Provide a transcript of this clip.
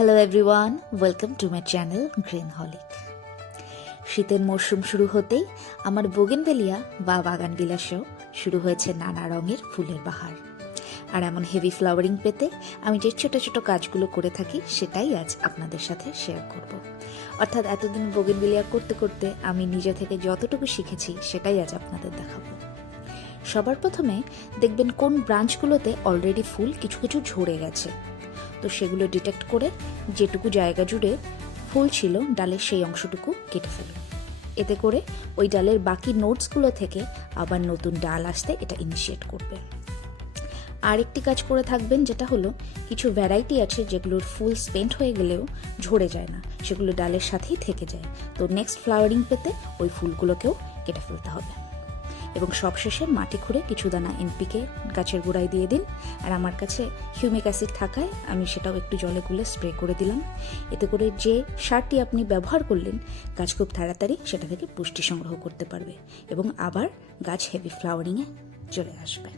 Hello everyone, welcome to my channel green holic. শীতের মরশুম শুরু হতেই আমার বোগেনভেলিয়া বা বাগান বিলাসেও শুরু হয়েছে নানা রঙের ফুলের বাহার। আর এমন হেভি ফ্লাওয়ারিং পেতে আমি যে ছোট ছোট কাজগুলো করে থাকি সেটাই আজ আপনাদের সাথে শেয়ার করব। অর্থাৎ এতদিন বোগেনভেলিয়া করতে করতে আমি নিজে থেকে যতটুকু শিখেছি সেটাই আজ আপনাদের দেখাবো। সবার প্রথমে দেখবেন কোন ব্রাঞ্চগুলোতে অলরেডি ফুল কিছু কিছু ঝরে গেছে, তো সেগুলো ডিটেক্ট করে যেটুকু জায়গা জুড়ে ফুল ছিল ডালের সেই অংশটুকু কেটে ফেলুন। এতে করে ওই ডালের বাকি নোটসগুলো থেকে আবার নতুন ডাল আসতে এটা ইনিশিয়েট করবে। আরেকটি কাজ করে থাকবেন, যেটা হলো কিছু ভ্যারাইটি আছে যেগুলোর ফুল স্পেন্ট হয়ে গেলেও ঝরে যায় না, সেগুলো ডালের সাথেই থেকে যায়। তো নেক্সট ফ্লাওয়ারিং পেতে ওই ফুলগুলোকেও কেটে ফেলতে হবে। এবং সবশেষে মাটি খুঁড়ে কিছু দানা এনপিকে গাছের গোড়ায় দিয়ে দিন। আর আমার কাছে হিউমিক অ্যাসিড থাকায় আমি সেটাও একটু জলে গুলে স্প্রে করে দিলাম। এতে করে যে সারটি আপনি ব্যবহার করলেন গাছ খুব তাড়াতাড়ি সেটা থেকে পুষ্টি সংগ্রহ করতে পারবে এবং আবার গাছ হেভি ফ্লাওয়ারিংয়ে চলে আসবে।